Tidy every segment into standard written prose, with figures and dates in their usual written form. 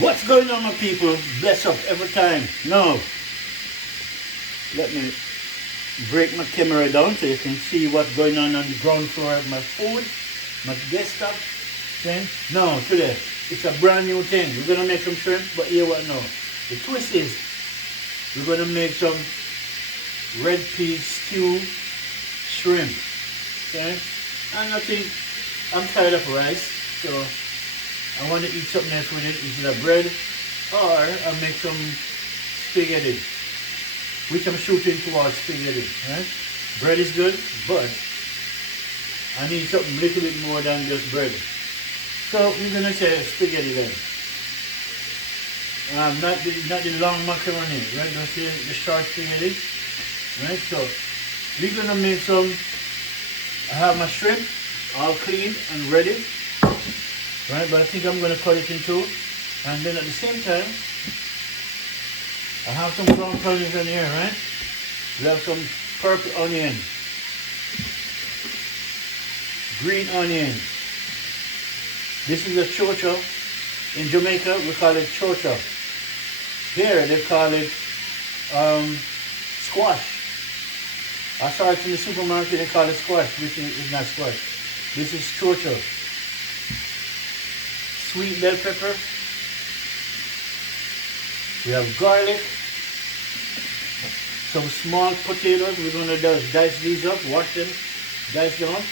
What's going on, my people? Bless up every time. Now, let me break my camera down so you can see what's going on the ground floor of my food, my desktop thing. Now, today, it's a brand new thing. We're going to make some shrimp, but here what now? The twist is, we're going to make some red pea stew shrimp. Okay? And I think I'm tired of rice, so I want to eat something else with it instead of bread, or I'll make some spaghetti, which I'm shooting towards spaghetti. Right? Bread is good, but I need something a little bit more than just bread. So we're gonna say spaghetti then. Not the long macaroni, right? Don't say the short spaghetti, right? So we're gonna make some. I have my shrimp all cleaned and ready. Right, but I think I'm going to cut it in two, and then at the same time, I have some brown onions in here, right? We have some purple onion, green onion. This is a chocho. In Jamaica, we call it chocho. Here, they call it squash. I saw it in the supermarket, they call it squash, which is not squash. This is chocho. Sweet bell pepper. We have garlic. Some small potatoes. We're going to just dice these up, wash them, dice them up.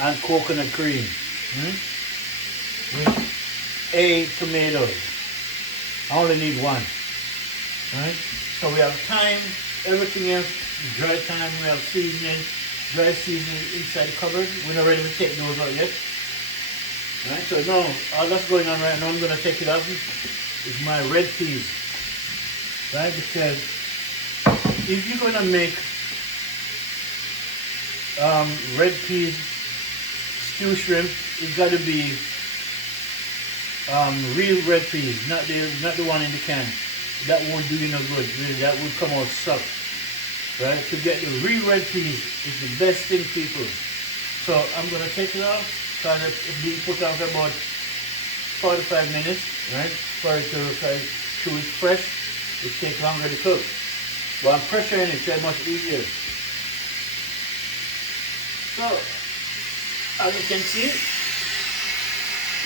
And coconut cream. With a tomato. I only need one. Right? So we have thyme, everything else, dry thyme, we have seasoning, dry seasoning inside the cupboard. We're not ready to take those out yet. Right, so now, all that's going on right now, I'm going to take it off, is my red peas. Right, because if you're going to make red peas stew shrimp, it's got to be real red peas, not the one in the can. That won't do you no good, really. That would come out soft. Right, to get the real red peas is the best thing, people. So I'm going to take it off. It's being put on for about 45 minutes, right? For it to it's fresh, it takes longer to cook. But I'm pressuring it, so it's much easier. So, as you can see,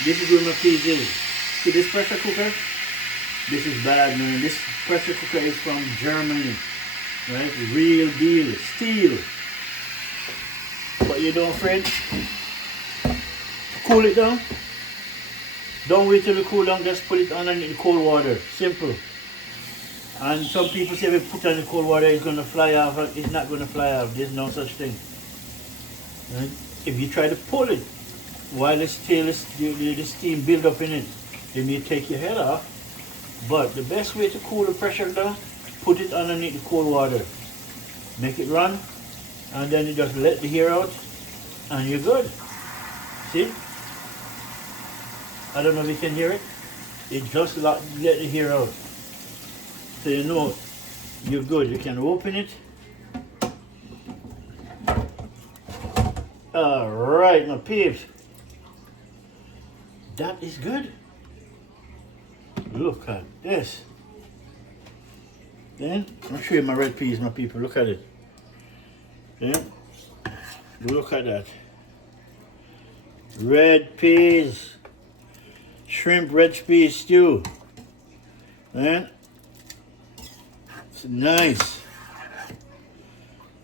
this is where my peas is. See this pressure cooker? This is bad, man. This pressure cooker is from Germany, right? Real deal, steel. But you don't, friend. Cool it down. Don't wait till it cool down, just put it on in cold water. Simple. And some people say if you put it in cold water it's going to fly off. It's not going to fly off. There's no such thing. Right? If you try to pull it while the steam build up in it, then you take your head off. But the best way to cool the pressure down, put it underneath the cold water. Make it run, and then you just let the air out, and you're good. See? I don't know if you can hear it. It just let the air out. So you know you're good. You can open it. Alright, my peeps. That is good. Look at this. Then, I'll show you my red peas, my people. Look at it. Then, look at that. Red peas. Shrimp red peas stew. Then, it's nice.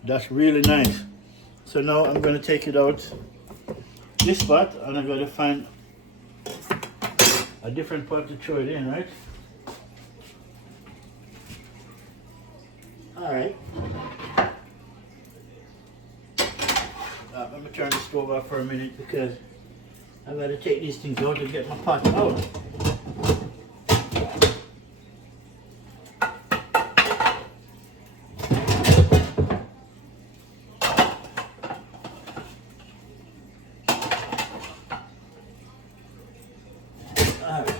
That's really nice. So now I'm going to take it out this pot, and I'm going to find a different pot to throw it in, right? Alright. Let me turn the stove off for a minute because I've got to take these things out to get my pot out. Alright.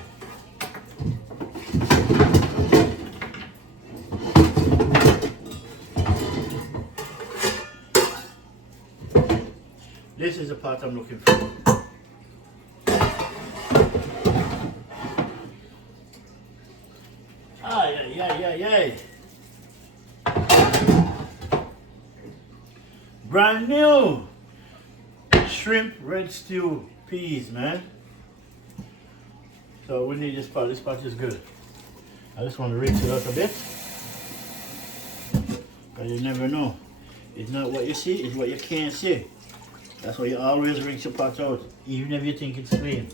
This is the part I'm looking for. right. Brand new shrimp red stew peas, man. So we need this pot. This pot is good. I just want to rinse it out a bit. But you never know. It's not what you see, it's what you can't see. That's why you always rinse your pot out, even if you think it's clean.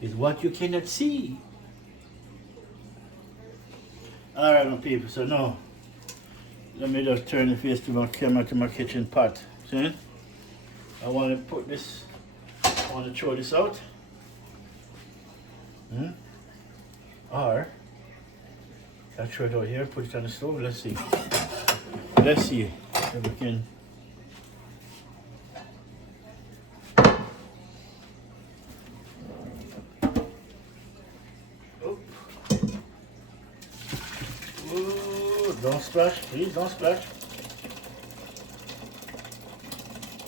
It's what you cannot see. Alright, my people, so now, let me just turn the face to my camera to my kitchen pot. See? I want to put this, I want to throw this out. Or, I'll throw it out here, put it on the stove, let's see. Let's see if we can. Ooh, don't splash, please don't splash.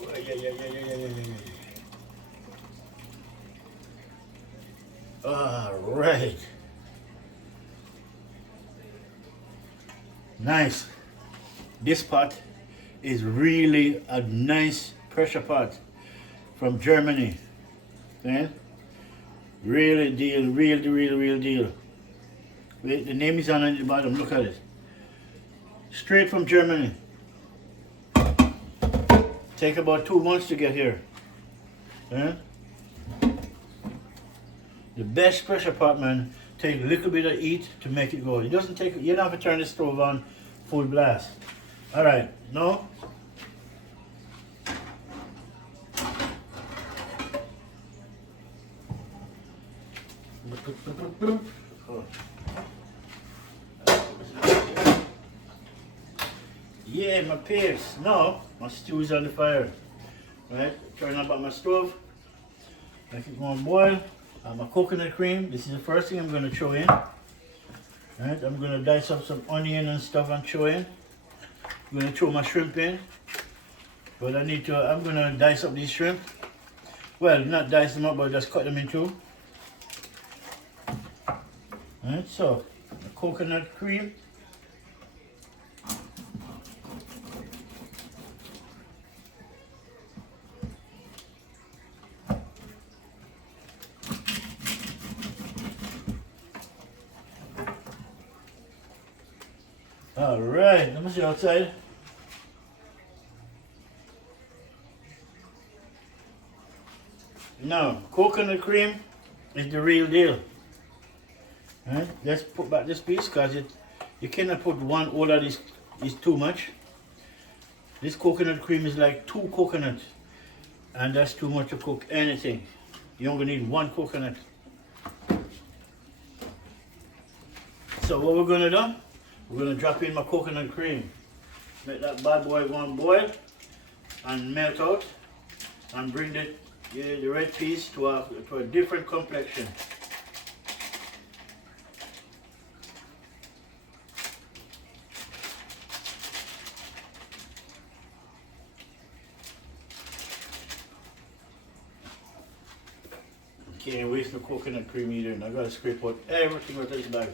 Oh, yeah. All right. Nice. This pot is really a nice pressure pot from Germany. Okay? Really deal, real deal. Wait, the name is on the bottom, look at it. Straight from Germany. Take about 2 months to get here. Okay? The best pressure pot, man, take a little bit of heat to make it go. It doesn't take, you don't have to turn the stove on full blast. All right, now, yeah, my peers. Now, my stew is on the fire. Right, turn on my stove, make it go and boil. My coconut cream, this is the first thing I'm going to throw in. Right, I'm going to dice up some onion and stuff and throw in. I'm going to throw my shrimp in. But I'm going to dice up these shrimp. Well, not dice them up, but just cut them in two. Right, so, the coconut cream. All right, let me see outside. Now, coconut cream is the real deal. Right? Let's put back this piece because you cannot put one. All of this is too much. This coconut cream is like 2 coconuts, and that's too much to cook anything. You only need 1 coconut. So what we're gonna do? We're going to drop in my coconut cream. Make that bad boy go and boil and melt out and bring the red peas to a different complexion. Can't waste the coconut cream either, and I got to scrape out everything out of this bag.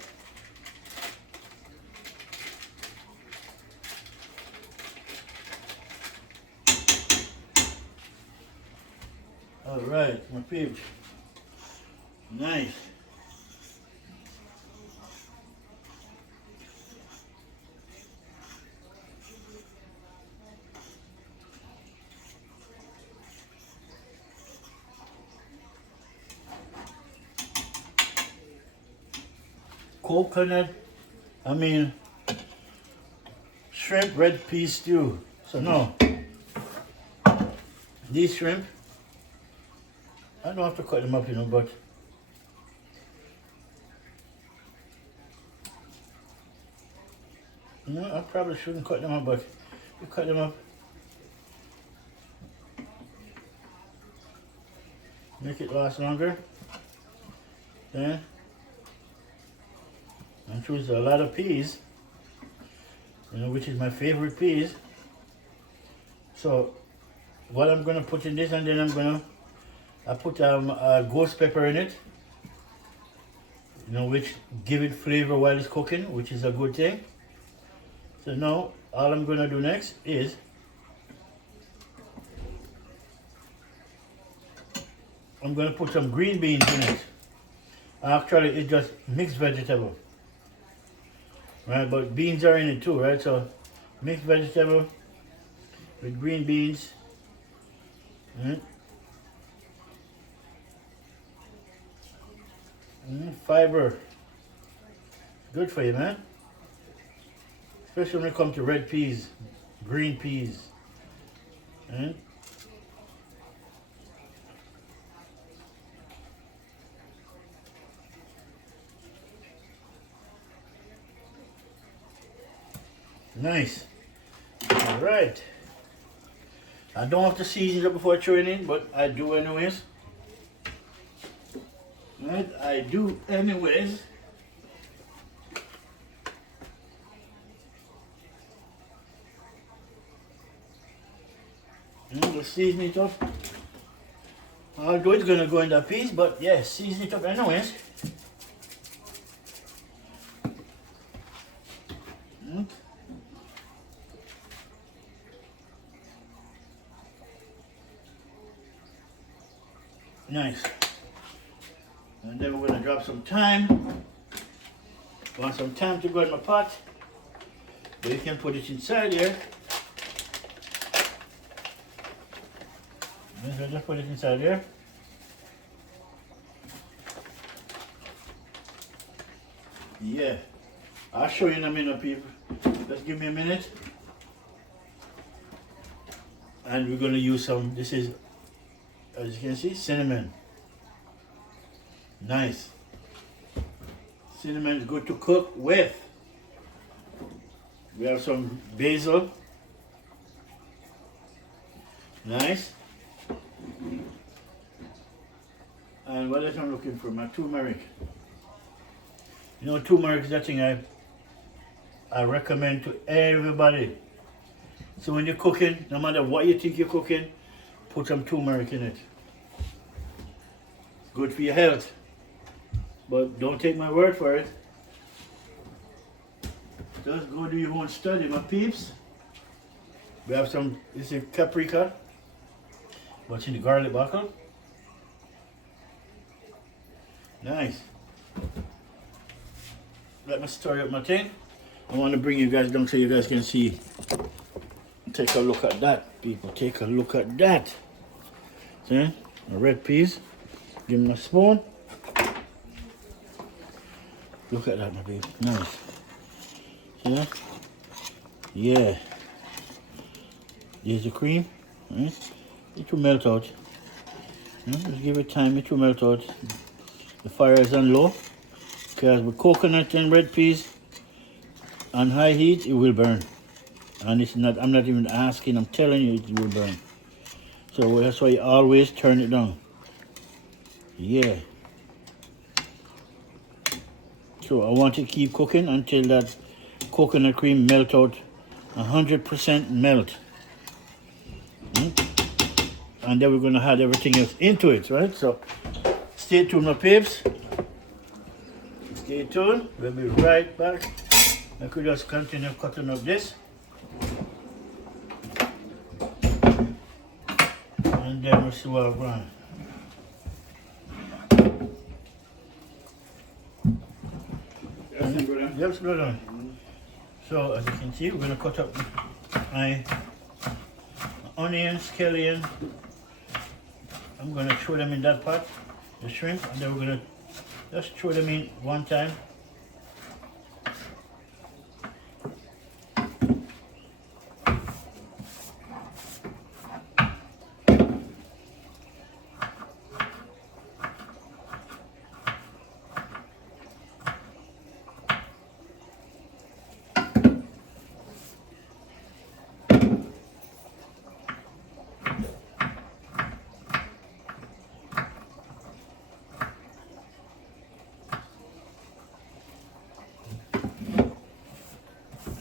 Alright, my peeps. Nice. Coconut, shrimp red pea stew. So now, these shrimp, I don't have to cut them up, but I probably shouldn't cut them up, but you cut them up. Make it last longer. Then, I choose a lot of peas, which is my favorite peas. So, what I'm going to put in this, and then I put ghost pepper in it. you know, which give it flavor while it's cooking, which is a good thing. So now all I'm gonna do next is I'm gonna put some green beans in it. Actually, it's just mixed vegetable, right? But beans are in it too, right? So mixed vegetable with green beans. Fiber, good for you, man. Especially when it comes to red peas, green peas. Nice. All right. I don't have to season it before throwing it in, but I do anyways. Right? I do anyways. Just season it up. Although it's gonna go in that piece, but yeah, season it up anyways. Nice. And then we're gonna drop some thyme. Want some thyme to go in my pot. But you can put it inside here. Just put it inside here. Yeah. I'll show you in a minute, people. Just give me a minute. And we're gonna use some, this is, as you can see, cinnamon. Nice. Cinnamon is good to cook with. We have some basil. Nice. And what else I'm looking for? My turmeric. You know, turmeric is that thing I recommend to everybody. So when you're cooking, no matter what you think you're cooking, put some turmeric in it. Good for your health. But don't take my word for it. Just go do your own study, my peeps. We have some, this is paprika. What's in the garlic bottle? Nice. Let me stir up my thing. I want to bring you guys down so you guys can see. Take a look at that, people. Take a look at that. See? My red peas. Give me a spoon. Look at that, my baby. Nice. See that? Yeah. Here's the cream. Right? It will melt out. Just give it time, it will melt out. The fire is on low. Because with coconut and red peas on high heat, it will burn. And it's not, I'm not even asking, I'm telling you it will burn. So that's why you always turn it down. Yeah. So I want to keep cooking until that coconut cream melt out 100% melt. And then we're going to add everything else into it, right? So stay tuned, my peeps. Stay tuned. We'll be right back. I could just continue cutting up this. And then we'll see what we're going. Yes, brother. So as you can see, we're going to cut up my onion, scallion. I'm going to throw them in that pot, the shrimp, and then we're going to just throw them in one time.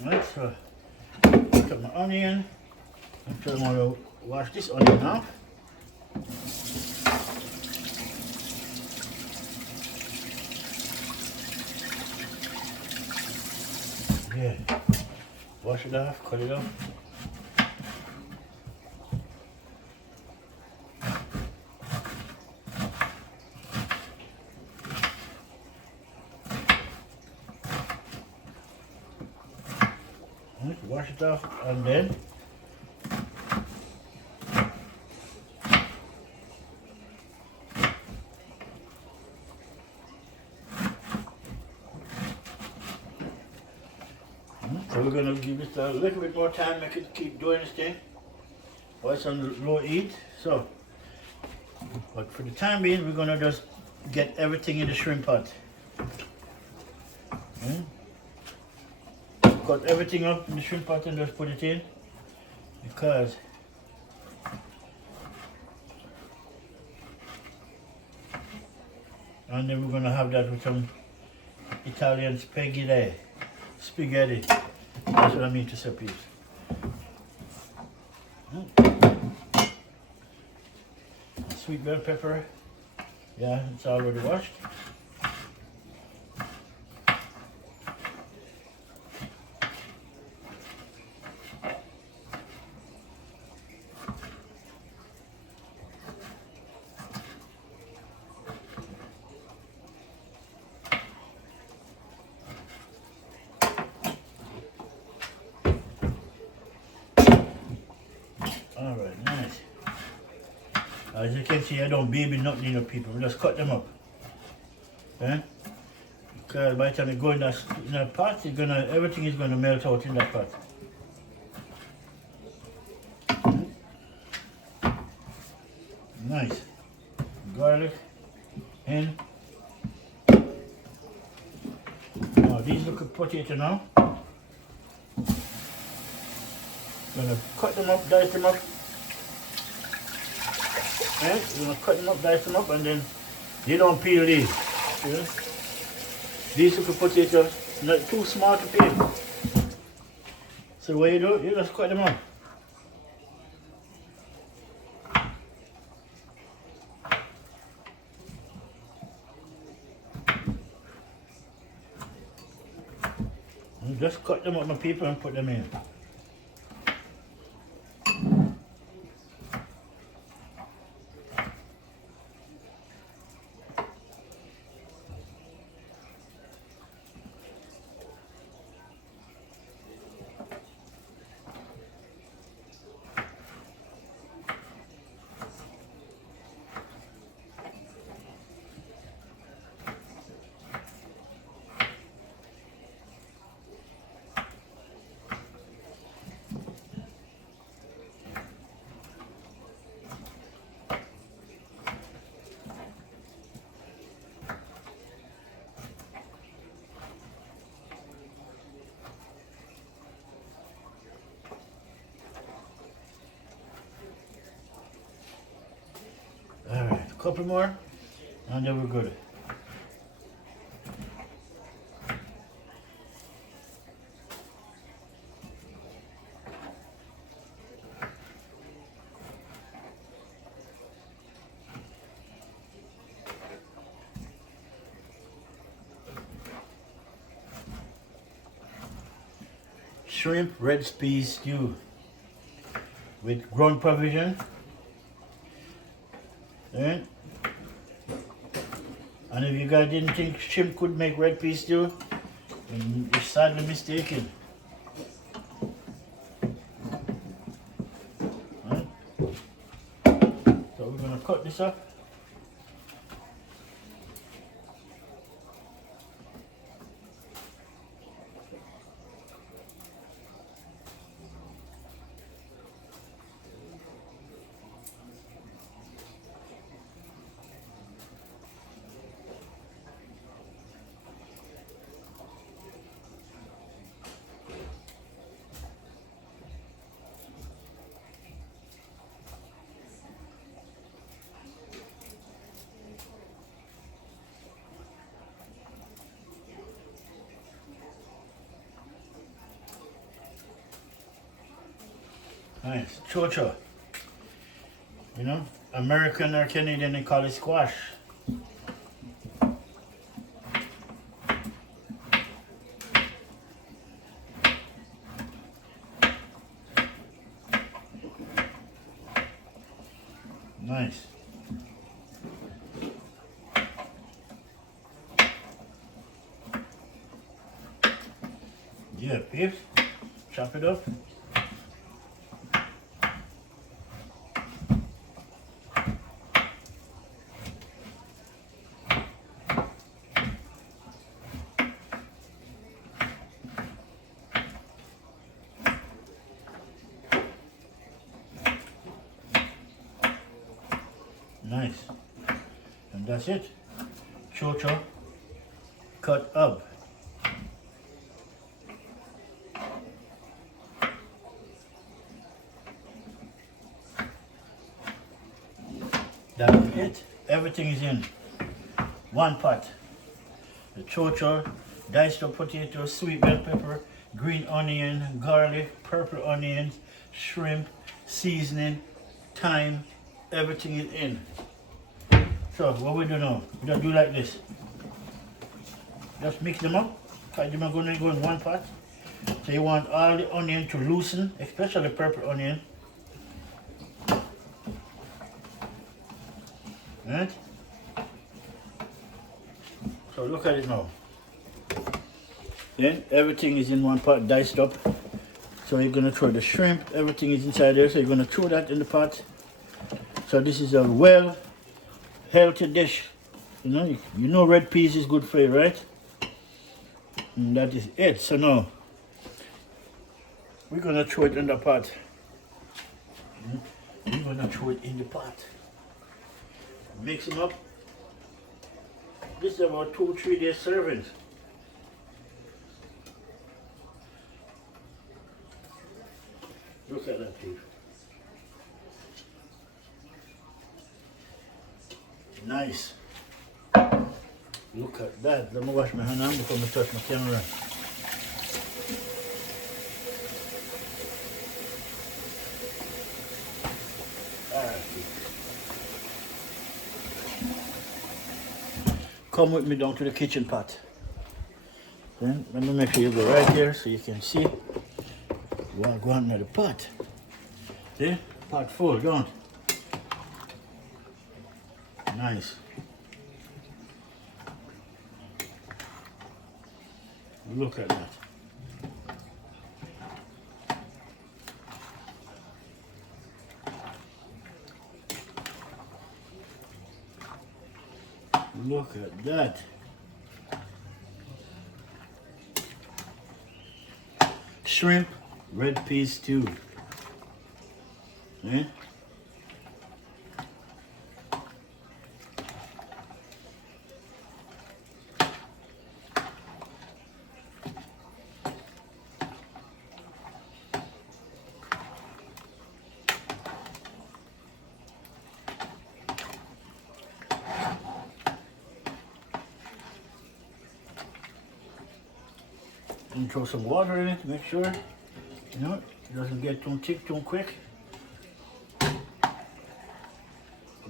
Right, so put up my onion. I'm sure I'm going to wash this onion now. Okay. Wash it off, cut it off. Wash it off and then so we're going to give it a little bit more time, make it keep doing this thing while it's on the low heat. So, but for the time being, we're going to just get everything in the shrimp pot. Cut everything up in the shrimp pot and just put it in, because and then we're going to have that with some Italian spaghetti. That's what I mean to say, please. Sweet bell pepper. Yeah, it's already washed. Alright, nice. As you can see, I don't baby nothing, people. We just cut them up. Eh? Because by the time you go in that pot, everything is gonna melt out in that pot. Nice. Garlic in. Now these look at potato now. Gonna cut them up, dice them up. Right? We're gonna cut them up, dice them up, and then you don't peel these. See? These little potatoes, not too small to peel. So what you do, you just cut them up. And just cut them up, my people, and put them in. Alright, a couple more, and then we're good. Shrimp red pea stew with ground provision. Right? And if you guys didn't think shrimp could make red pea stew, then you're sadly mistaken. Right? So we're going to cut this up. Nice, chocho. You know, American or Canadian, they call it squash. Yeah, peeps. Chop it up. Nice. And that's it. Chocho cut up. That's it. Everything is in one pot. The chocho, diced up potato, sweet bell pepper, green onion, garlic, purple onions, shrimp, seasoning, thyme, everything is in. So what we do now, we just do like this. Just mix them up, because them are going to go in one pot. So you want all the onion to loosen, especially purple onion. Right? So look at it now. Then everything is in one pot, diced up. So you're going to throw the shrimp, everything is inside there. So you're going to throw that in the pot. So this is a well healthy dish. You know red peas is good for you, right? And that is it. So now we're going to throw it in the pot. We're going to throw it in the pot. Mix them up. This is about 2-3 days servings. Look at that, dude. Nice. Look at that. Let me wash my hand out before I touch my camera. Alright. Come with me down to the kitchen pot. Then let me make sure you go right here so you can see. We'll go on to the pot. See? Pot full, don't? Nice. Look at that. Look at that. Shrimp, red peas stew. Eh? And throw some water in it to make sure, it doesn't get too thick too quick.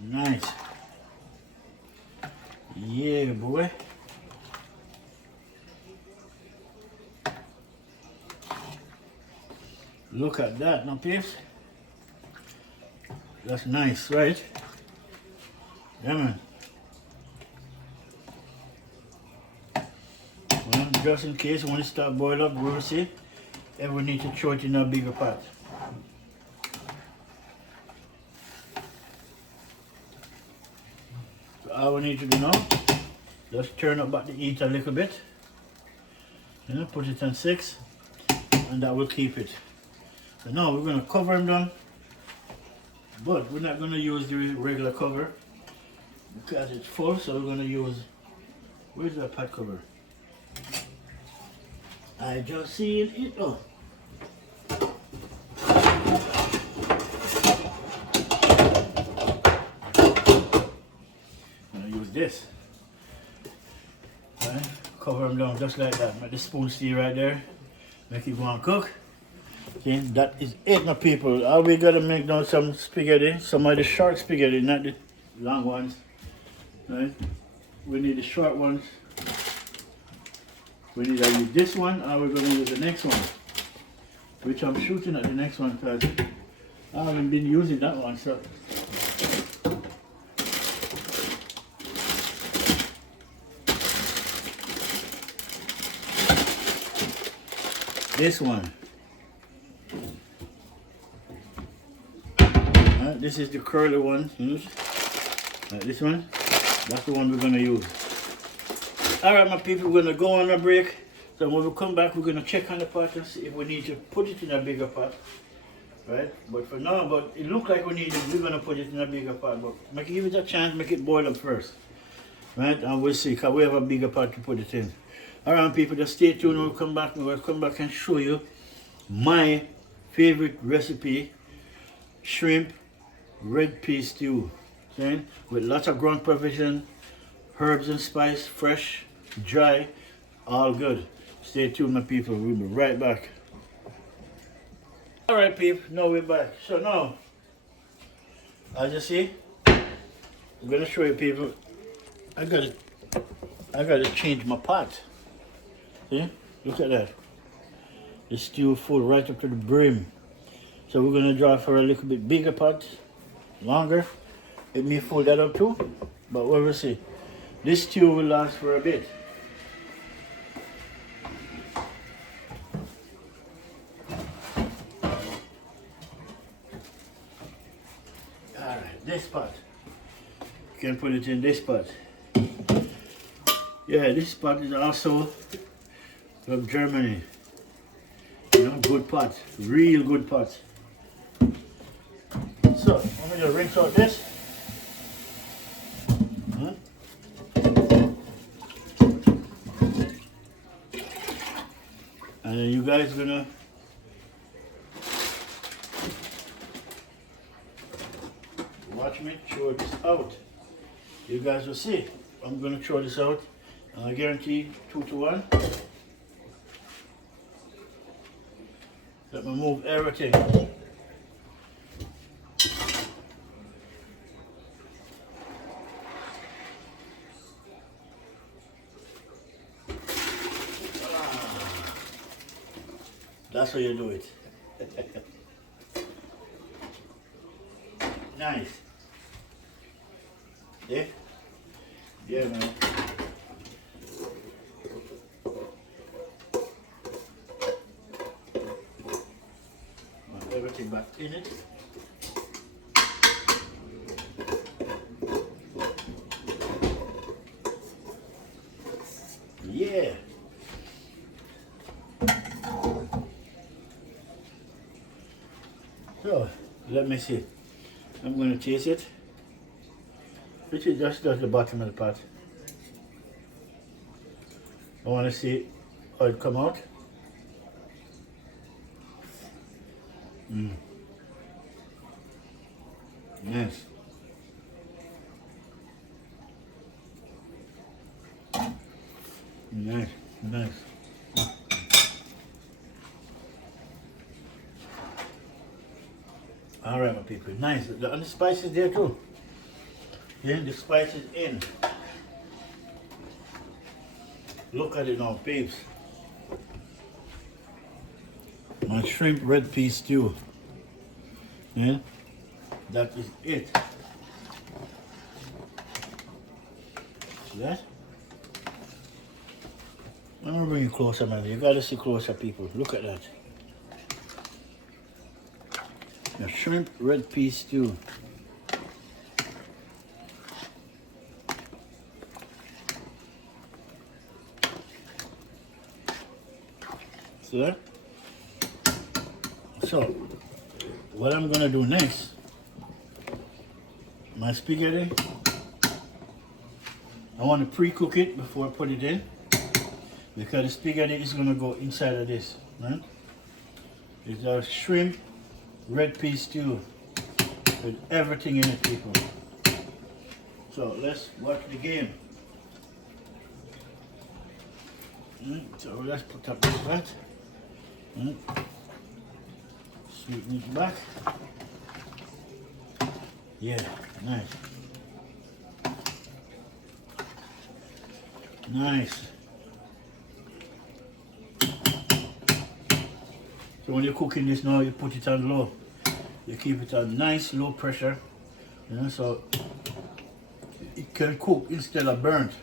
Nice. Yeah, boy. Look at that, now peeps. That's nice, right? Yeah, man. Well, just in case when it start boil up, we'll see. And we need to throw it in a bigger pot. So all we need to do now, just turn up back the heat a little bit. Put it on 6, and that will keep it. So now we're going to cover them down, but we're not going to use the regular cover because it's full. So we're going to use, where's the pot cover? I just seen it. Oh. I'm going to use this. Right? Cover them down just like that. Make the spoon stay right there. Make it go and cook. Okay, that is it, my people. All we gotta make now some spaghetti. Some of the short spaghetti, not the long ones. Right? We need the short ones. We need to use this one, or we're going to use the next one. Which I'm shooting at the next one because I haven't been using that one. So This one. This is the curly one. This one. That's the one we're gonna use. Alright my people, we're gonna go on a break. So when we come back, we're gonna check on the pot and see if we need to put it in a bigger pot. Right? But for now, but it looks like we need it, we're gonna put it in a bigger pot. But make give it a chance, make it boil up first. Right? And we'll see, because we have a bigger pot to put it in. Alright people, just stay tuned. We'll come back and show you my favorite recipe, shrimp red pea stew. Okay? With lots of ground provision, herbs and spice, fresh, dry, all good. Stay tuned my people, we'll be right back. Alright people, now we're back. So now, as you see, I'm gonna show you people, I gotta change my pot. See? Look at that. The stew full right up to the brim. So we're gonna draw for a little bit bigger pot, longer. It may full that up too, but we will see. This stew will last for a bit. Alright, this pot. You can put it in this pot. Yeah, this pot is also from Germany. You know, good pot, real good pot. So, I'm going to rinse out this. And then you guys gonna watch me throw this out. You guys will see. I'm gonna throw this out, and I guarantee 2 to 1. Let me move everything. That's how you do it. Nice. Yeah? Yeah, man. Put everything back in it. Yeah. So, let me see. I'm going to taste it. Which is just the bottom of the pot. I want to see how it come out. Nice. Nice, nice. All right, my people, nice. And the spice is there too. Yeah, the spice is in. Look at it now, peeps. My shrimp red pea stew. Yeah, that is it. See that? I'm gonna bring you closer, man. You gotta see closer, people. Look at that. The shrimp red pea stew. See that? So, what I'm gonna do next, my spaghetti, I want to pre-cook it before I put it in, because the spaghetti is gonna go inside of this, right? It's a shrimp red pea stew with everything in it, people. So let's watch the game. So let's put up this fat. Sweeten it back. Yeah, nice. Nice. So when you're cooking this now, you put it on low. You keep it on nice low pressure, you know, so it can cook instead of burnt.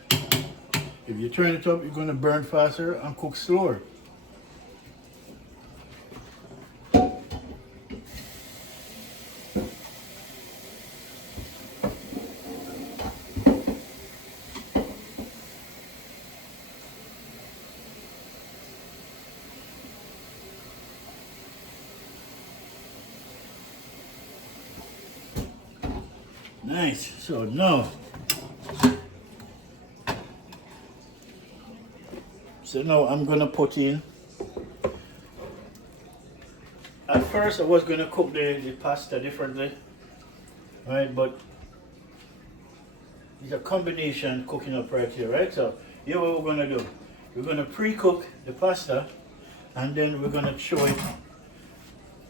If you turn it up, you're going to burn faster and cook slower. Nice. So now, I'm gonna put in. At first, I was gonna cook the pasta differently, right? But it's a combination cooking up right here, right? So here what we're gonna do. We're gonna pre-cook the pasta, and then we're gonna throw it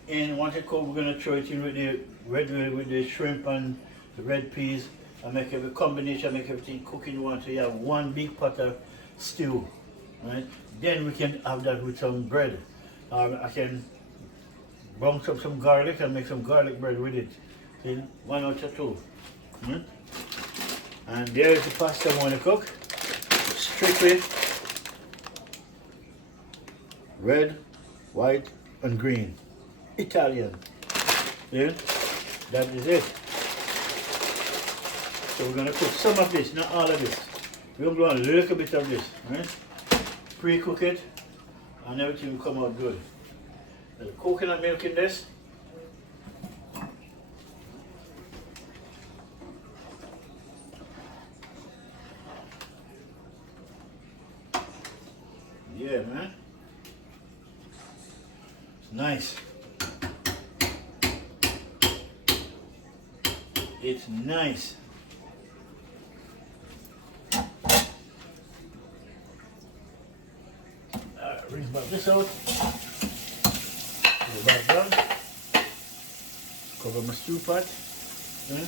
in. Once it cooked, we're gonna throw it in with the shrimp and the red peas, and make a combination, make everything cooking one. So you have one big pot of stew, right? Then we can have that with some bread. I can bounce up some garlic and make some garlic bread with it. See? 1 or 2. Mm? And there's the pasta I want to cook. Strictly red, white, and green. Italian. See? That is it. So we're going to cook some of this, not all of this. We're going to do a little bit of this. Right? Pre-cook it, and everything will come out good. The coconut milk in this. Yeah, man. It's nice. It's nice. Rinse back this out. Go back down. Cover my stew pot. Okay.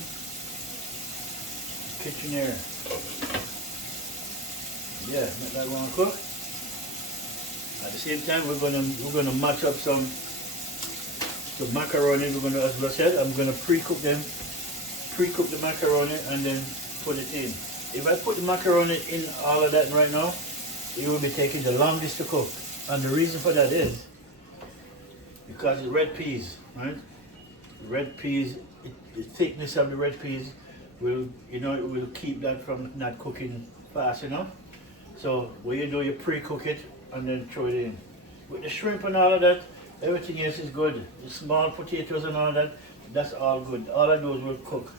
Kitchen area. Yeah, let that one cook. At the same time, we're gonna match up some macaroni. We're gonna, as I said, I'm gonna pre-cook them. Pre-cook the macaroni and then put it in. If I put the macaroni in all of that right now, it will be taking the longest to cook. And the reason for that is because the red peas, right? The red peas, the thickness of the red peas will, it will keep that from not cooking fast enough. So what you do, you pre-cook it and then throw it in. With the shrimp and all of that, everything else is good. The small potatoes and all that, that's all good. All of those will cook.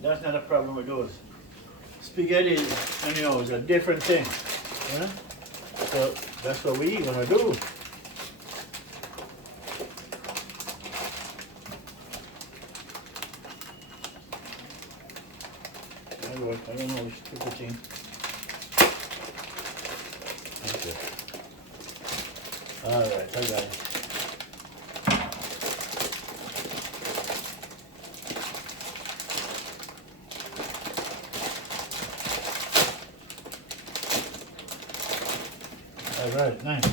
That's not a problem with those. Spaghetti, is a different thing. Yeah? So that's what we're gonna do. I don't know which triple thing. Okay. Alright, I got it. Alright, nice.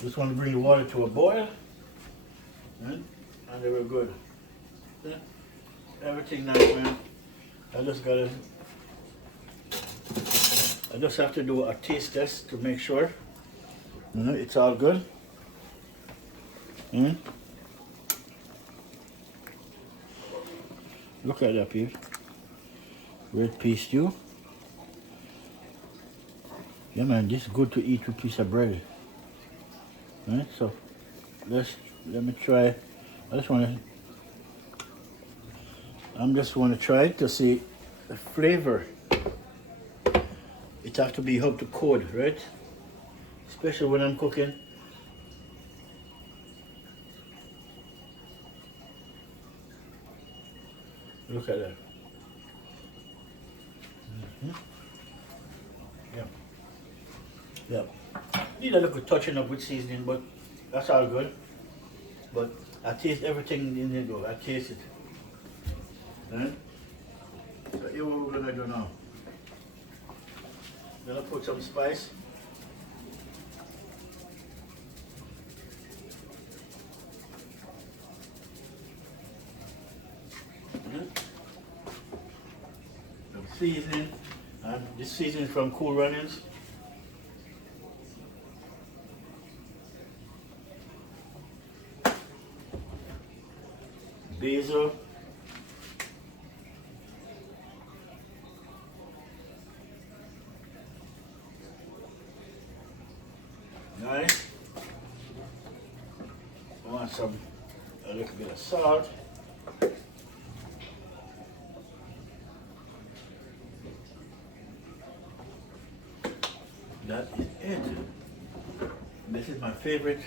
Just want to bring the water to a boil. And then we're good. Yeah. Everything nice, man. I just have to do a taste test to make sure it's all good. Look at that, people. Red pea stew. Yeah, man, this is good to eat with a piece of bread. Right, so let me try. I just want to try it to see the flavor. It has to be up to code, right? Especially when I'm cooking. Look at that. Yeah. Yeah. Need a little touching up with seasoning, but that's all good. But I taste everything in there though. I taste it. Right? So here what we're gonna do now. I'm gonna put some spice. Some seasoning. And this seasoning is from Cool Runnings. Basil. Nice. I want a little bit of salt. That is it. This is my favorite,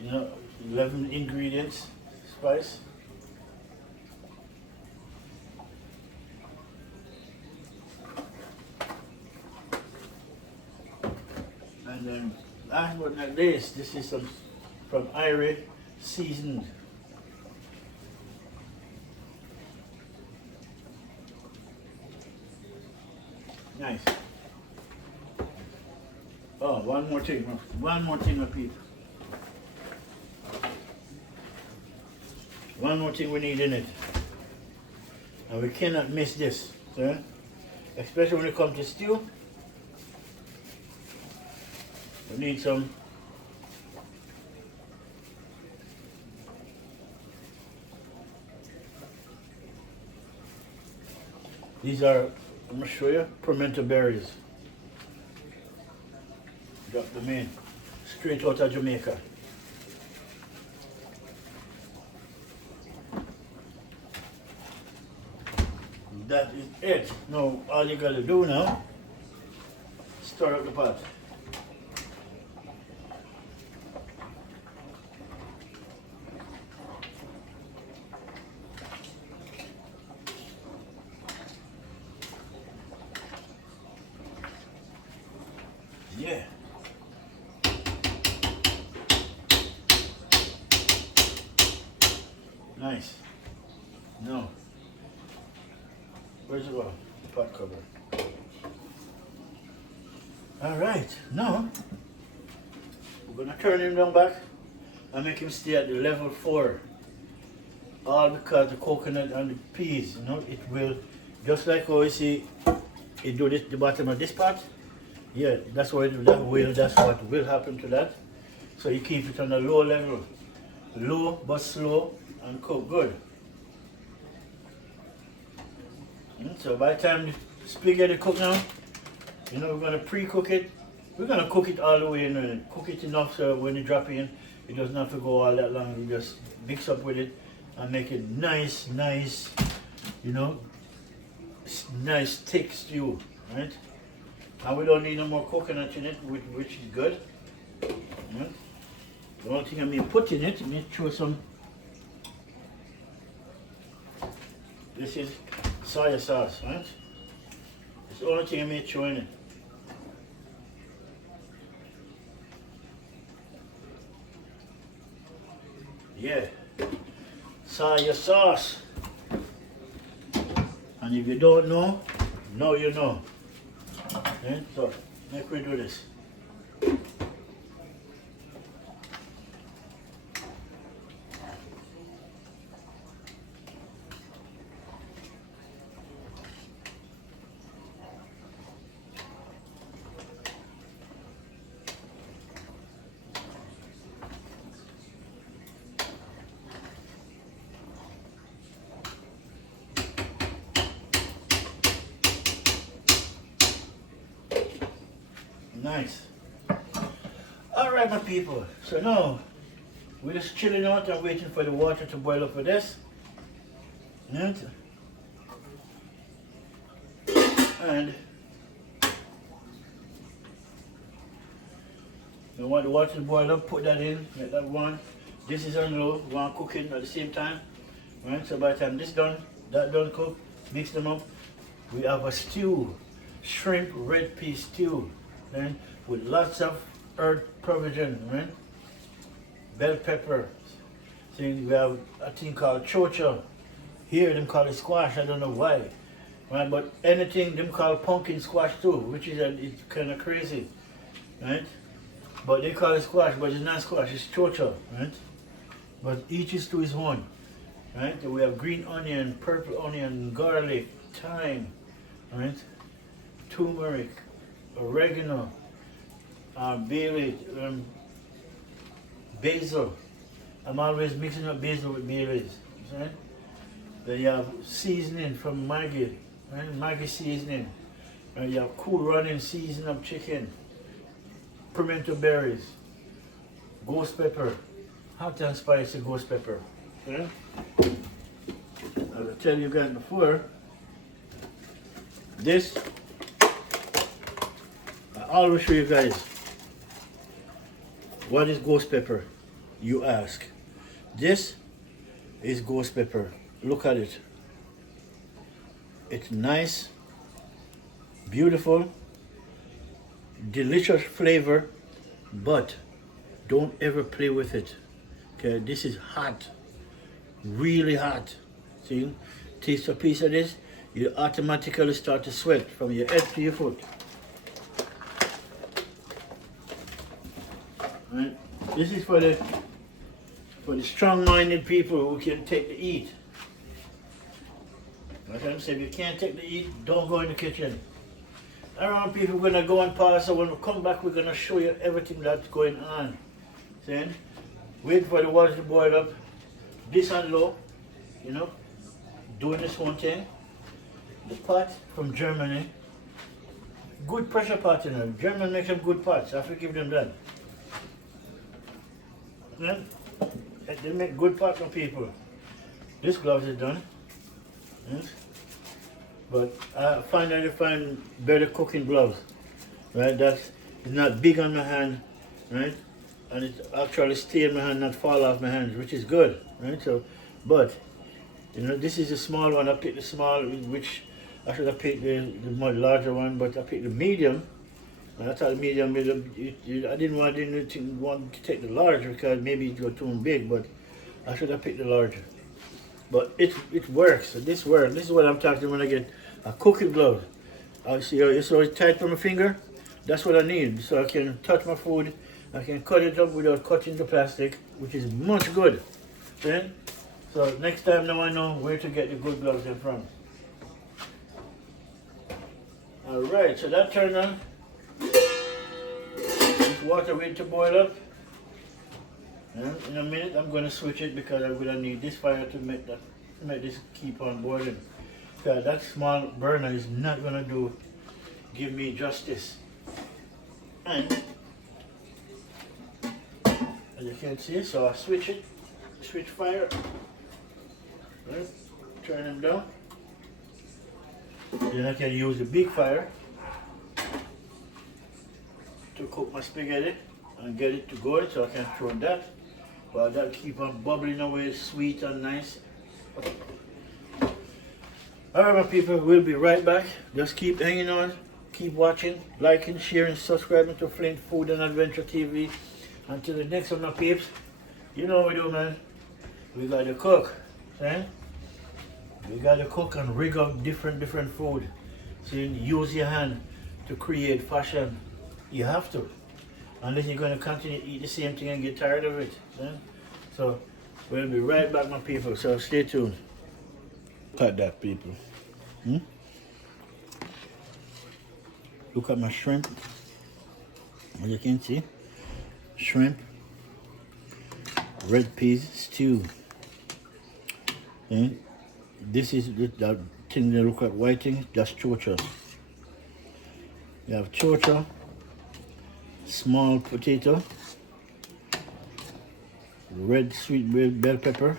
11 ingredients spice. And then last but not least, this is some from Irish seasoned. Nice. Oh, one more thing, my people. One more thing we need in it. And we cannot miss this, okay? Especially when it comes to stew. We need some these are, I'm gonna show you, pimento berries. Drop them in, straight out of Jamaica. That is it. Now all you gotta do now, stir up the pot. Yeah. Nice. No. Where's the pot cover? All right. Now we're gonna turn him down back and make him stay at the level 4. All because the coconut and the peas, it will, just like how you see it do this, the bottom of this pot. Yeah, that's what will happen to that. So you keep it on a low level, low but slow, and cook good. So by the time the spaghetti cook now, we're gonna pre-cook it. We're gonna cook it all the way in, cook it enough so when you drop in, it doesn't have to go all that long. You just mix up with it and make it nice, nice thick stew, right? And we don't need no more coconut in it, which is good. Right? The only thing I may put in it, throw some. This is soya sauce, right? It's the only thing I may throw in it. Yeah, soya sauce. And if you don't know, now you know. Okay, so make we do this. Nice. All right, my people. So now we're just chilling out and waiting for the water to boil up for this. Right? And you want the water to boil up, put that in, let that one. This is on low, we want to cook it at the same time. Right? So by the time this done, that done cook, mix them up. We have a stew, shrimp red pea stew. Right? With lots of herb provision, right? Bell pepper. So we have a thing called chocha. Here them call it squash, I don't know why. Right? But anything them call pumpkin squash too, which is it's kind of crazy. Right? But they call it squash, but it's not squash, it's chocha, right? But each is to his own. Right? We have green onion, purple onion, garlic, thyme, right? Turmeric, oregano, basil. I'm always mixing up basil with berries. Right? Then you have seasoning from Maggi, right? Maggi seasoning. And you have cool running season of chicken, pimento berries, ghost pepper, hot and spicy ghost pepper. Okay? I will tell you guys before, this I always show you guys. What is ghost pepper? You ask. This is ghost pepper. Look at it. It's nice, beautiful, delicious flavor, but don't ever play with it. Okay, this is hot, really hot. See, taste a piece of this, you automatically start to sweat from your head to your foot. Right? This is for the strong-minded people who can take the heat. Like I'm saying, if you can't take the heat, don't go in the kitchen. Around people, we're gonna go and pass, so when we come back, we're gonna show you everything that's going on. See? Wait for the water to boil up. This on low, you know, doing this one thing. The pot from Germany, good pressure pot, you know. German makes some good pots. I have to give them that. Yeah? They make good pots for people. This gloves is done. Yes. But I finally find better cooking gloves, right? That's it's not big on my hand, right? And it actually stay in my hand, not fall off my hands, which is good, right? So, but you know, this is a small one. I picked the small, which I should have picked the much larger one, but I picked the medium. And I thought the medium, I didn't want to take the large because maybe it got too big, but I should have picked the larger. But it works. This works. This is what I'm talking when I get a cooking glove. I see it's so tight on my finger. That's what I need, so I can touch my food. I can cut it up without cutting the plastic, which is much good. Okay? So next time now I know where to get the good gloves from. All right, so that turned on. This water wait to boil up. And in a minute, I'm going to switch it because I'm going to need this fire to make this keep on boiling. Because that small burner is not going to give me justice. And as you can see, so I switch fire, right? Turn them down. Then I can use the big fire to cook my spaghetti and get it to go, so I can throw that. But that'll keep on bubbling away, sweet and nice. Alright my people, we'll be right back. Just keep hanging on, keep watching, liking, sharing, subscribing to Flint Food and Adventure TV. Until the next one my peeps, you know what we do, man. We gotta cook, right? We gotta cook and rig up different food. So you use your hand to create fashion. You have to. Unless you're going to continue to eat the same thing and get tired of it. Yeah? So we'll be right back, my people. So stay tuned. Look at that, people. Look at my shrimp. As you can see, shrimp, red peas stew. Yeah? This is the thing they look at whiting. That's chocha. You have chocha. Small potato, red sweet bell pepper,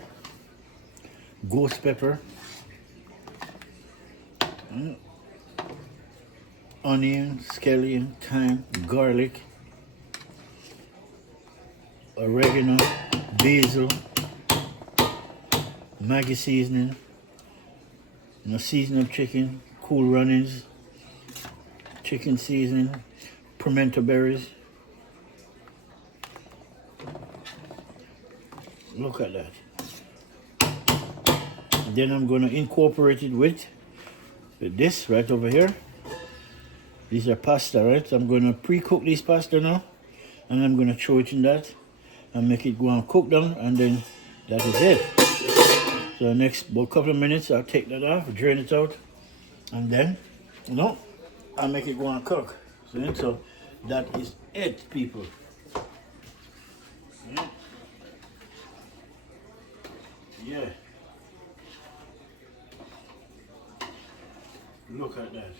ghost pepper, onion, scallion, thyme, garlic, oregano, basil, Maggi seasoning, seasoning of chicken, cool runnings, chicken seasoning, pimento berries. Look at that. And then I'm going to incorporate it with this right over here. These are pasta, right? So I'm going to pre-cook this pasta now. And I'm going to throw it in that and make it go and cook down. And then that is it. So next about couple of minutes, I'll take that off, drain it out. And then, I'll make it go and cook. So that is it, people. Yeah. Look at that.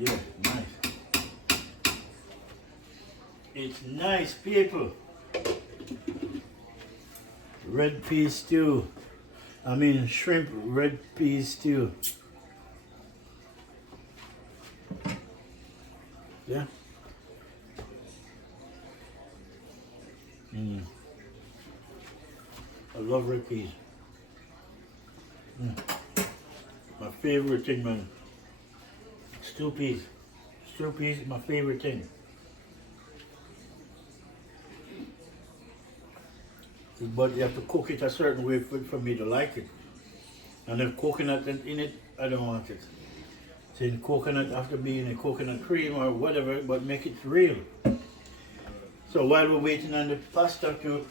Yeah, nice. It's nice, people. Red pea stew. I mean shrimp red pea stew. Yeah. I love red peas. My favorite thing, man. Stew peas. Stew peas is my favorite thing. But you have to cook it a certain way for me to like it. And if coconut in it, I don't want it. So in coconut after being a coconut cream or whatever, but make it real. So while we're waiting on the pasta to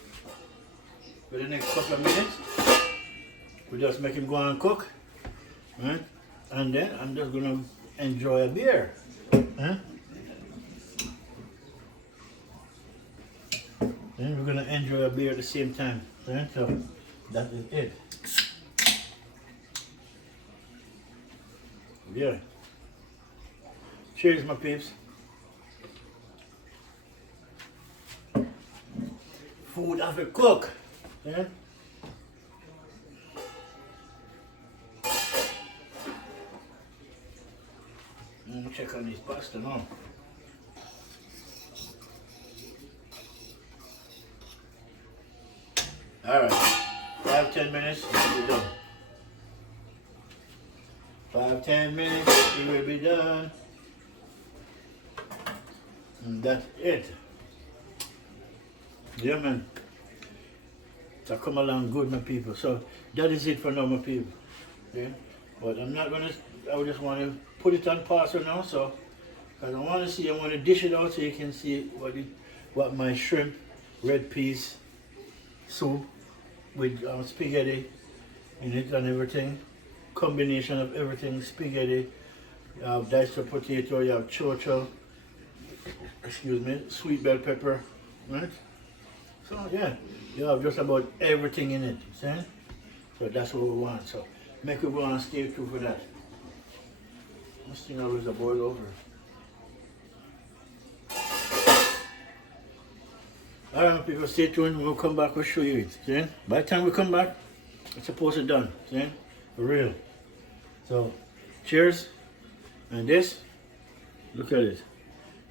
for the next couple of minutes, we just make him go and cook. Right? And then I'm just gonna enjoy a beer. Huh? Then we're gonna enjoy a beer at the same time. Right? So that is it. Yeah. Cheers, my peeps. Food after cook. Yeah. Let me check on this pasta now. Alright, 5-10 minutes, we're done. 5-10 minutes, it will be done. And that's it. Yeah, man. So come along good, my people. So that is it for now, my people. Yeah? But I'm not gonna, I just want to put it on pause for now, so because I want to see, I want to dish it out so you can see what my shrimp red peas soup with spaghetti in it and everything. Combination of everything, spaghetti, you have diced up potato, you have chocho, excuse me, sweet bell pepper, right? So yeah, you have just about everything in it, see? So that's what we want. So make it go and stay true for that. This thing always a boil over. Alright people, stay tuned, we'll come back, we'll show you it. See? By the time we come back, it's supposed to be done. See? For real. So cheers. And this, look at it.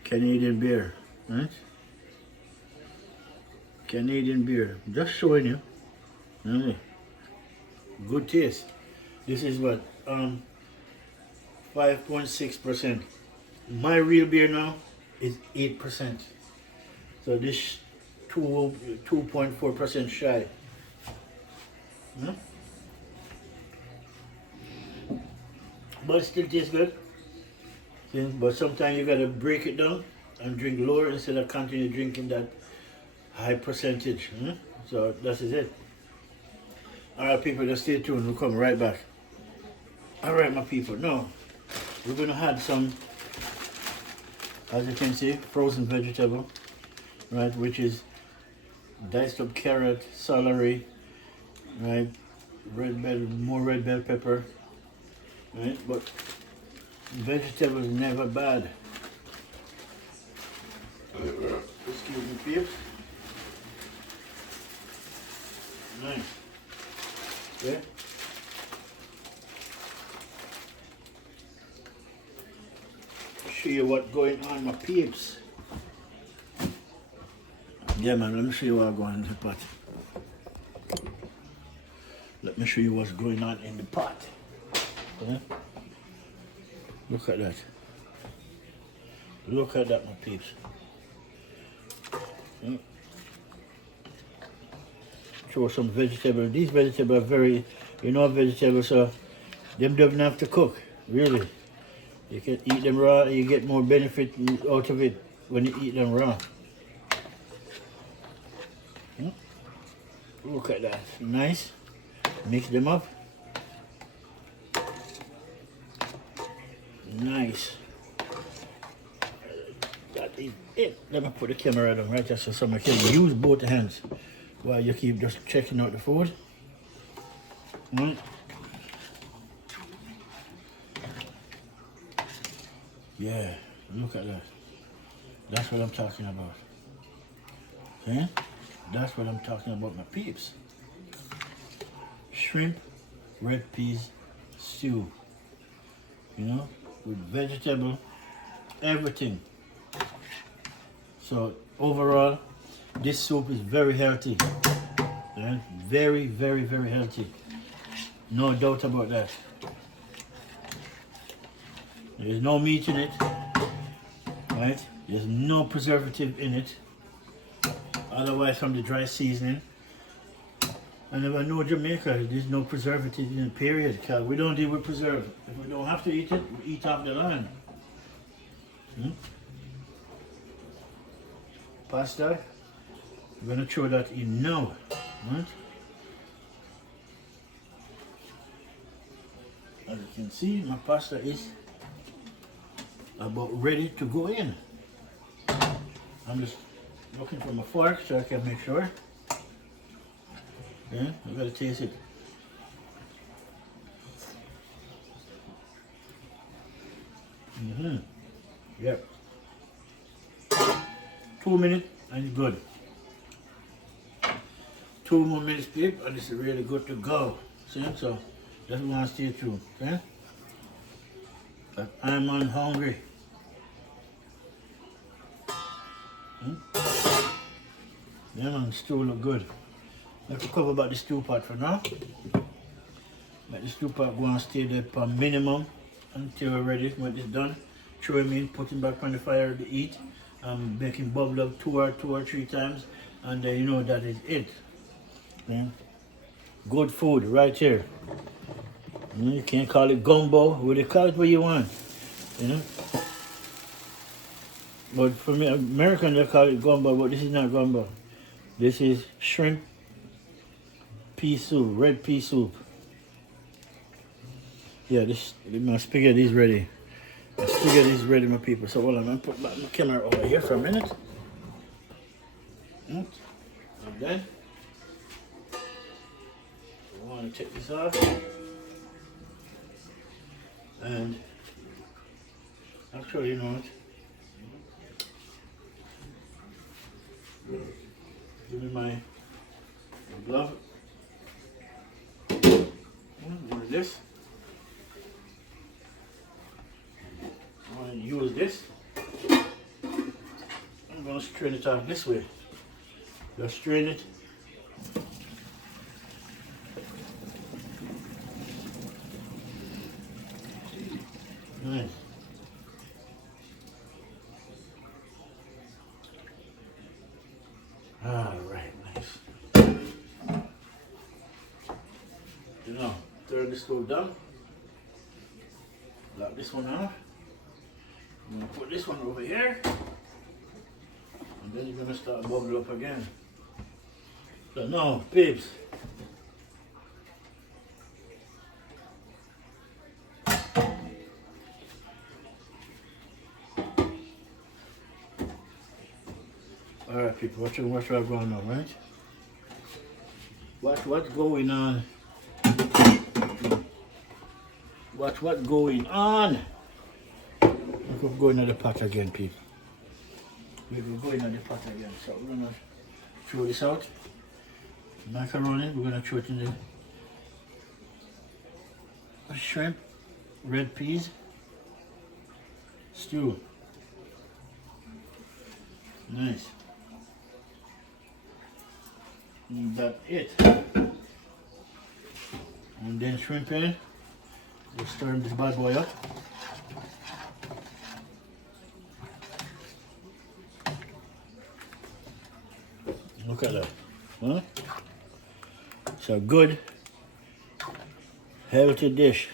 Canadian beer. Right? Canadian beer. Just showing you. Really. Good taste. This is what? 5.6%. My real beer now is 8%. So this 2.4% shy. Hmm? But it still tastes good. See? But sometimes you gotta break it down and drink lower instead of continue drinking that high percentage. Hmm? So that is it. Alright people, just stay tuned, we'll come right back. Alright my people, now we're gonna add some, as you can see, frozen vegetable, right, which is diced up carrot, celery, right, more red bell pepper, right, but vegetables never bad. Excuse me, peeps. Nice. Yeah. Show you what's going on, my peeps. Yeah, man, let me show you what's going on in the pot. Let me show you what's going on in the pot. Yeah? Look at that. Look at that, my peeps. Yeah. Throw some vegetables. These vegetables are very, vegetables, so them don't have to cook, really. You can eat them raw, you get more benefit out of it when you eat them raw. Hmm? Look at that, nice. Mix them up. Nice. That is it. Let me put the camera down right there so someone can use both hands while you keep just checking out the food. Right. Yeah, look at that. That's what I'm talking about. Okay? That's what I'm talking about, my peeps. Shrimp, red peas, stew. You know, with vegetable, everything. So overall, this soup is very healthy. Right? Very, very, very healthy. No doubt about that. There's no meat in it. Right? There's no preservative in it. Otherwise from the dry seasoning. And if I know Jamaica, there's no preservative in it, period. Cause we don't deal with preserve. If we don't have to eat it, we eat off the land. Pasta, we're gonna throw that in now. Right? As you can see, my pasta is about ready to go in. I'm just looking for my fork so I can make sure. Yeah, I gotta taste it. Yep. 2 minutes and it's good. 2 more minutes, people, and it's really good to go. See? So just want to stay tuned. Okay? But I'm hungry. Yeah, man, the stew look good. Let's cover about the stew pot for now. Let the stew pot go and stay there for minimum until we're ready. When it's done, throw him in, put him back on the fire to eat. Make him bubble up two or three times, and then you know that is it. Okay? Good food right here. You can't call it gumbo. What you call it what you want. You know? But for me, American they call it gumbo, but this is not gumbo. This is shrimp pea soup, red pea soup. Yeah, my spaghetti is ready. My spaghetti is ready, my people. So hold on, I'm gonna put my camera over here for a minute. And then I want to take this off. And actually, you know what? Give me my glove. Do this. I'm going to use this. I'm going to strain it out this way. Just strain it. Nice. Alright, nice. You know, turn the stove down. Lock this one off. I'm going to put this one over here. And then you're going to start bubble up again. So now, peeps. Alright people, watch what's going on, right? Watch what's going on. Watch what's going on. We're going to the pot again, people. We're going to the pot again. So we're going to throw this out. Macaroni, we're going to throw it in the shrimp, red peas, stew. Nice. And that's it. And then shrimp in. We'll stir this bad boy up. Look at that. Huh? It's a good, healthy dish.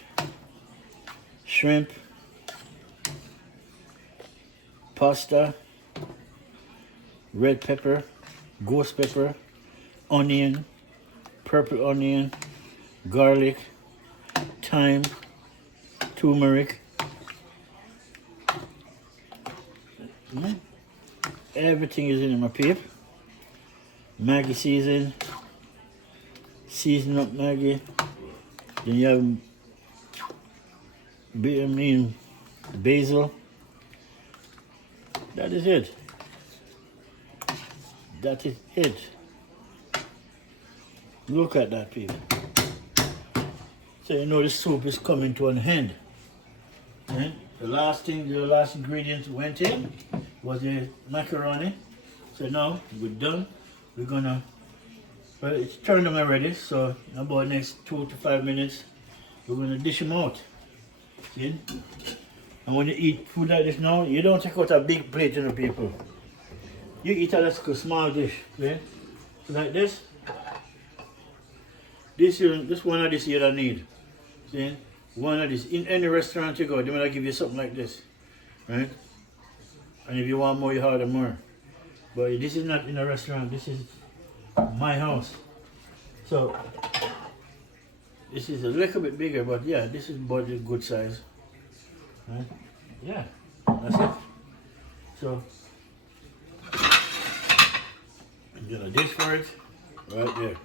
Shrimp, pasta, red pepper, ghost pepper, onion, purple onion, garlic, thyme, turmeric. Everything is in it, my peep. Maggi season up Maggi. Then you have basil. That is it. That is it. Look at that, people. So you know the soup is coming to an end. Right? The last ingredient went in was the macaroni. So now we're done. We're gonna, well, it's turned them already. So about next 2 to 5 minutes, we're gonna dish them out. See? And when you eat food like this now, you don't take out a big plate, you know, people. You eat a small dish, okay? So like this. This one of this you don't need. See? One of this. In any restaurant you go, they might give you something like this. Right? And if you want more, you order more. But this is not in a restaurant, this is my house. So this is a little bit bigger, but yeah, this is about a good size. Right? Yeah, that's it. So I'm gonna dish for it right there.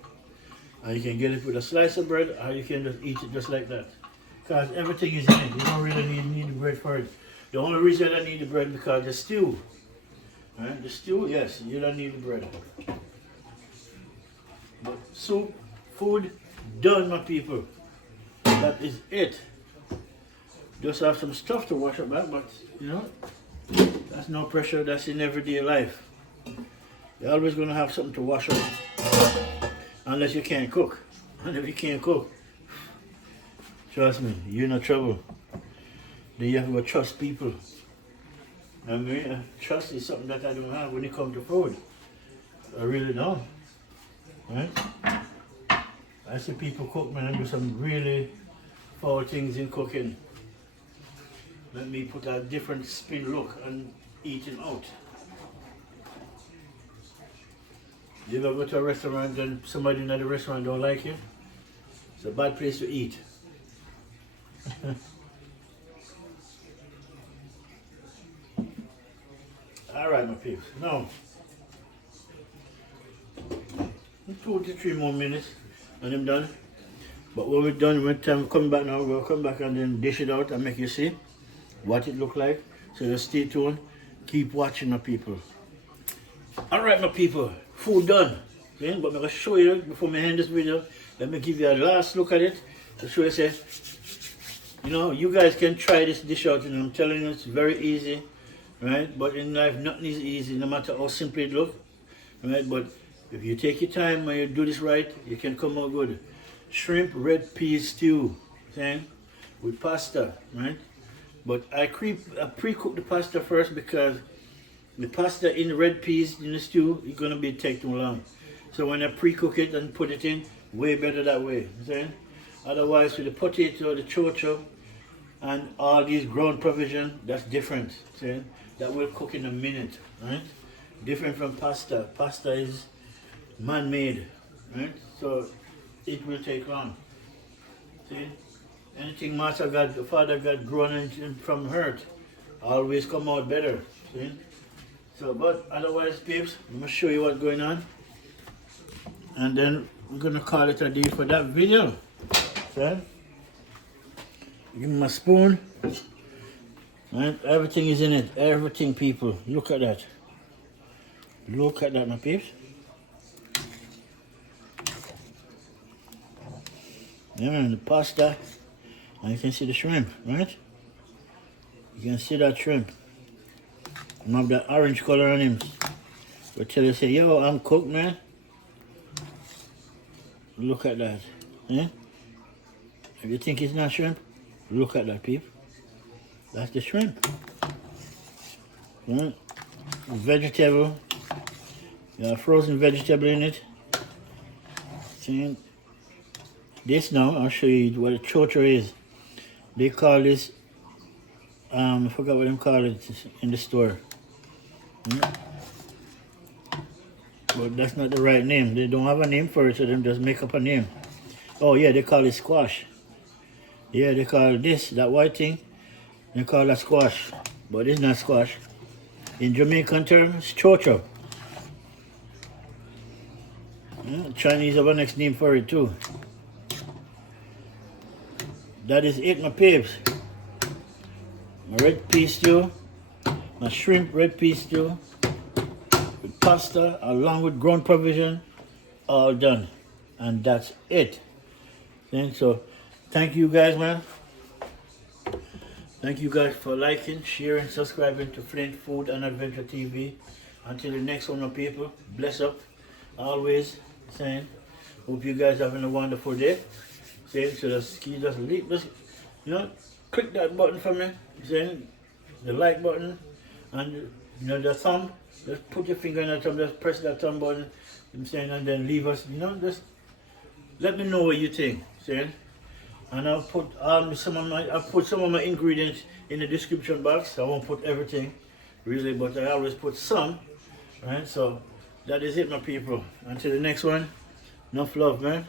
And you can get it with a slice of bread, or you can just eat it just like that. Because everything is in it. You don't really need the bread for it. The only reason I need the bread because the stew. Right? The stew, yes, you don't need the bread. But soup, food, done, my people. That is it. Just have some stuff to wash up back, but you know, that's no pressure, that's in everyday life. You're always gonna have something to wash up. Unless you can't cook. And if you can't cook, trust me, you're in trouble. Then you have to go trust people. I mean, trust is something that I don't have when it comes to food. I really don't. Right? I see people cook, man, and do some really foul things in cooking. Let me put a different spin look on eating out. You ever go to a restaurant and somebody in the restaurant don't like you? It's a bad place to eat. Alright, my peeps. Now, 2 to 3 more minutes and I'm done. But when we're done, when time come back now, we'll come back and then dish it out and make you see what it look like. So just stay tuned. Keep watching, my people. Alright, my people. Food done. Okay? But I'm going to show you before I end this video. Let me give you a last look at it to show you, say, you know, you guys can try this dish out, and I'm telling you, it's very easy, right? But in life, nothing is easy, no matter how simple it looks, right? But if you take your time and you do this right, you can come out good. Shrimp red pea stew, okay? With pasta, right? But I pre-cook the pasta first because the pasta in the red peas in the stew is gonna take too long. So when I pre-cook it and put it in, way better that way. See? Otherwise, with the potato, the chocho, and all these ground provision, that's different. See? That will cook in a minute, right? Different from pasta. Pasta is man-made, right? So it will take long. See? Anything Master God, the Father God grown from hurt, always come out better. See? So, but otherwise, peeps, I'm gonna show you what's going on, and then we're gonna call it a day for that video. Okay? Give me my spoon. Right? Everything is in it. Everything, people. Look at that. Look at that, my peeps. Yeah, man, the pasta, and you can see the shrimp, right? You can see that shrimp. And have that orange color on him. But tell you, say, yo, I'm cooked, man. Look at that. Eh? If you think it's not shrimp, look at that, peep. That's the shrimp. Right? Vegetable. You have frozen vegetable in it. See? This now, I'll show you what a chocho is. They call this, I forgot what they call it in the store. But that's not the right name. They don't have a name for it, so they just make up a name. Oh yeah, they call it squash. Yeah, they call this, that white thing, they call that squash. But it's not squash. In Jamaican terms, it's chocho. Yeah, Chinese have a next name for it too. That is it, my peeps. My red pea stew, my shrimp red pea stew with pasta along with ground provision, all done. And that's it. And so thank you guys, man. Thank you guys for liking, sharing, subscribing to Flint Food and Adventure TV. Until the next one, people, bless up. Always saying, hope you guys having a wonderful day. Saying, so just leave this, click that button for me. Saying, the like button, and the thumb. Just put your finger in the thumb, just press that thumb button. I'm saying, and then leave us, just let me know what you think. Saying. And I'll put some of my ingredients in the description box. I won't put everything, really, but I always put some. Right? So that is it, my people. Until the next one, enough love, man.